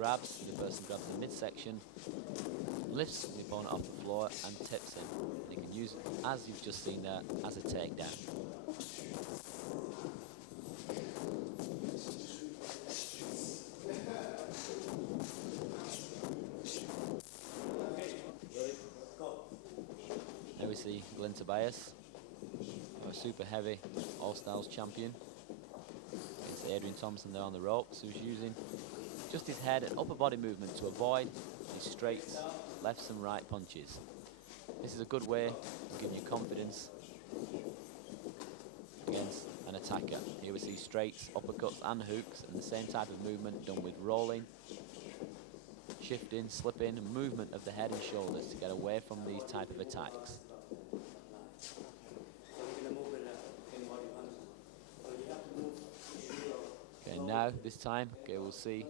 grabs. The person grabs the midsection, lifts the opponent off the floor and tips him. And you can use it, as you've just seen there, as a takedown. There we see Glenn Tobias, a super heavy all-styles champion, against Adrian Thompson there on the ropes, who's using just his head and upper body movement to avoid these straight lefts and right punches. This is a good way to give you confidence against an attacker. Here we see straights, uppercuts and hooks, and the same type of movement done with rolling, shifting, slipping, and movement of the head and shoulders to get away from these type of attacks. Okay, now this time, okay, we'll see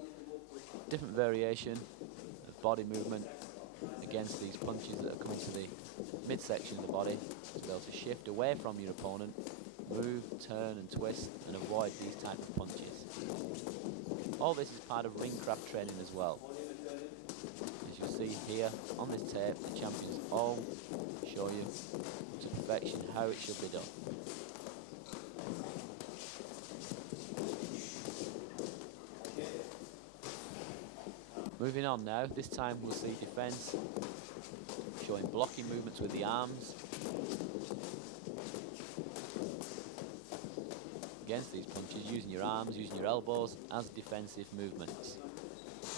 different variation of body movement against these punches that are coming to the midsection of the body, to be able to shift away from your opponent, move, turn and twist and avoid these type of punches. All this is part of ring craft training as well. As you see here on this tape, the champions all show you to perfection how it should be done. Moving on now, this time we'll see defense, showing blocking movements with the arms against these punches, using your arms, using your elbows as defensive movements.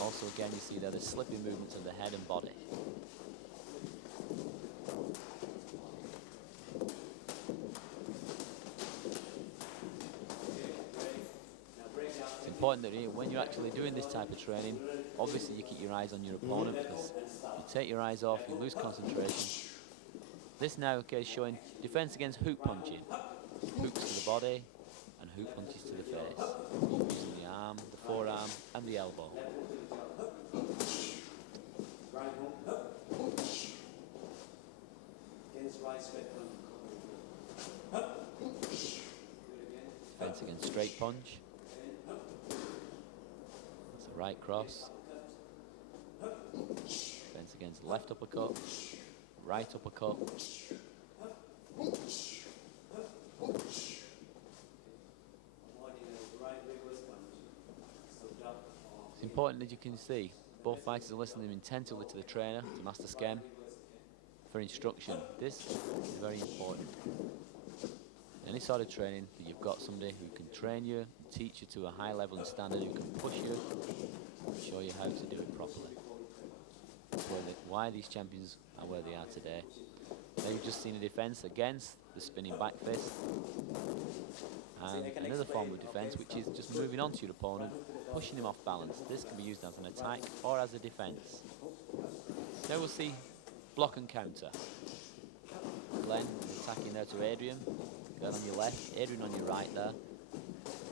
Also again, you see there the slipping movements of the head and body. It's important that when you're actually doing this type of training, obviously you keep your eyes on your opponent, because if you take your eyes off, you lose concentration. This now, okay, is showing defense against hook punching. Hooks to the body and hook punches to the face, using the arm, the forearm and the elbow. Defense against straight punch. That's a right cross. Defense against left uppercut, right uppercut. It's important, as you can see, both fighters are listening intensively to the trainer, to Master Sken, for instruction. This is very important. Any sort of training that you've got somebody who can train you, teach you to a high level and standard, who can push you, show you how to do it properly. That's why these champions are where they are today. Now you've just seen a defense against the spinning back fist, and another form of defense, which is just moving on to your opponent, pushing him off balance. This can be used as an attack or as a defense. Now we'll see block and counter. Glenn attacking there to Adrian. Glenn on your left, Adrian on your right there.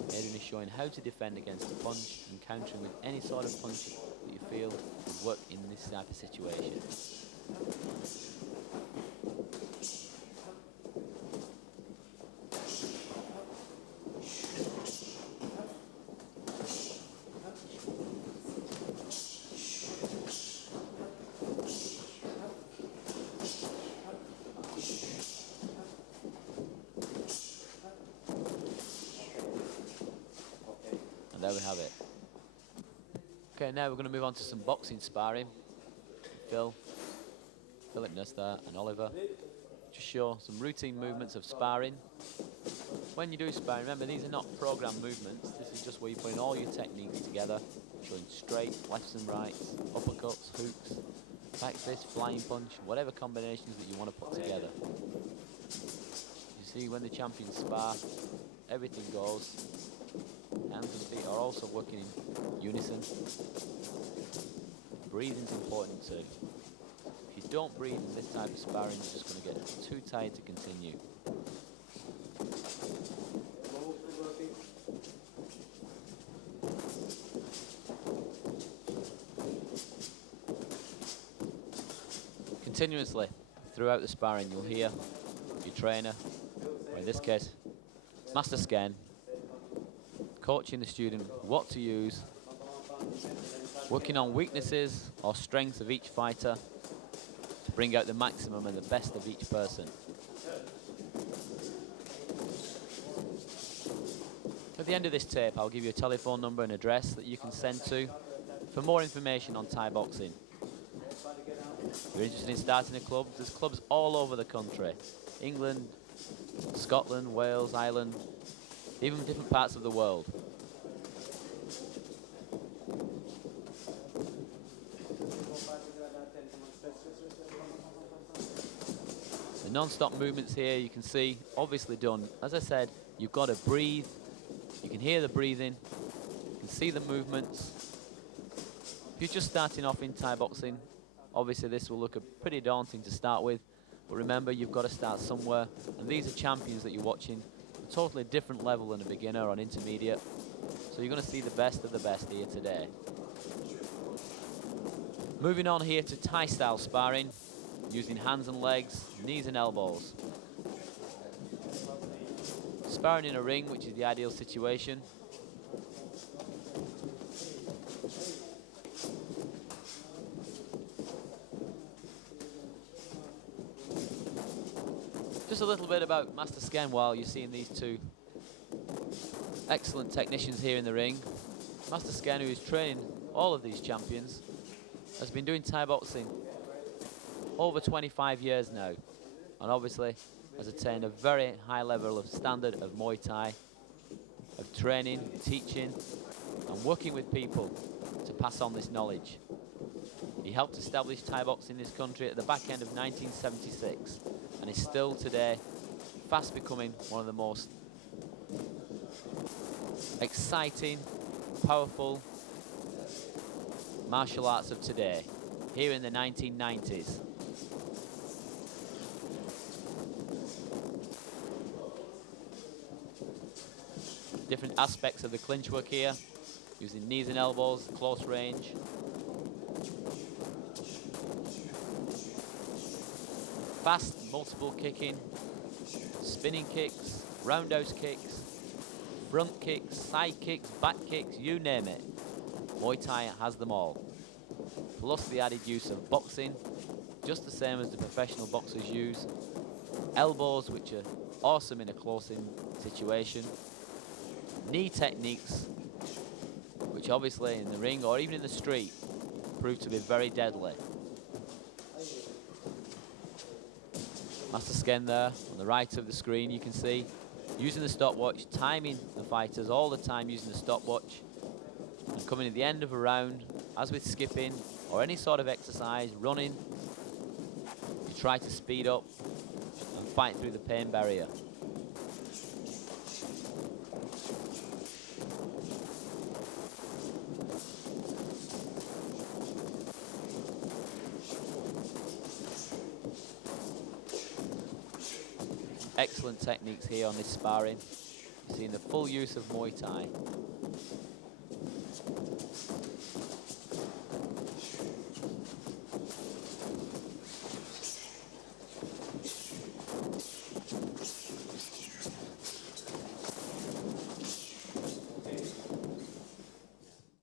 Adrian is showing how to defend against a punch and countering with any sort of punch that you feel would work in this type of situation. And there we have it. Okay, now we're going to move on to some boxing sparring. Philip Nuss there and Oliver. Just show some routine movements of sparring. When you do sparring, remember these are not programmed movements. This is just where you're putting all your techniques together, showing straight, lefts and rights, uppercuts, hooks, back fist, flying punch, whatever combinations that you want to put together. You see when the champions spar, everything goes. Hands and feet are also working in unison. Breathing's important too. If you don't breathe in this type of sparring, you're just going to get too tired to continue. Continuously throughout the sparring, you'll hear your trainer, or in this case, Master Sken, coaching the student what to use working on weaknesses or strengths of each fighter to bring out the maximum and the best of each person. At the end of this tape, I'll give you a telephone number and address that you can send to for more information on Thai boxing. If you're interested in starting a club, there's clubs all over the country. England, Scotland, Wales, Ireland, even different parts of the world. The non-stop movements here you can see obviously done. As I said, you've got to breathe. You can hear the breathing. You can see the movements. If you're just starting off in Thai boxing, obviously this will look pretty daunting to start with. But remember, you've got to start somewhere. And these are champions that you're watching. A totally different level than a beginner or an intermediate. So you're going to see the best of the best here today. Moving on here to Thai style sparring, using hands and legs, knees and elbows. Sparring in a ring, which is the ideal situation. Just a little bit about Master Sken while you're seeing these two excellent technicians here in the ring. Master Sken, who is training all of these champions, has been doing Thai boxing over 25 years now, and obviously has attained a very high level of standard of Muay Thai, of training, teaching, and working with people to pass on this knowledge. He helped establish Thai boxing in this country at the back end of 1976, and is still today fast becoming one of the most exciting, powerful martial arts of today, here in the 1990s. Different aspects of the clinch work here, using knees and elbows, close range. Fast, multiple kicking, spinning kicks, roundhouse kicks, front kicks, side kicks, back kicks, you name it. Muay Thai has them all. Plus the added use of boxing, just the same as the professional boxers use. Elbows, which are awesome in a close-in situation. Knee techniques, which obviously in the ring or even in the street prove to be very deadly. Master Sken there on the right of the screen, you can see using the stopwatch, timing the fighters all the time using the stopwatch, and coming at the end of a round, as with skipping or any sort of exercise, running, you try to speed up and fight through the pain barrier. Excellent techniques here on this sparring. You're seeing the full use of Muay Thai.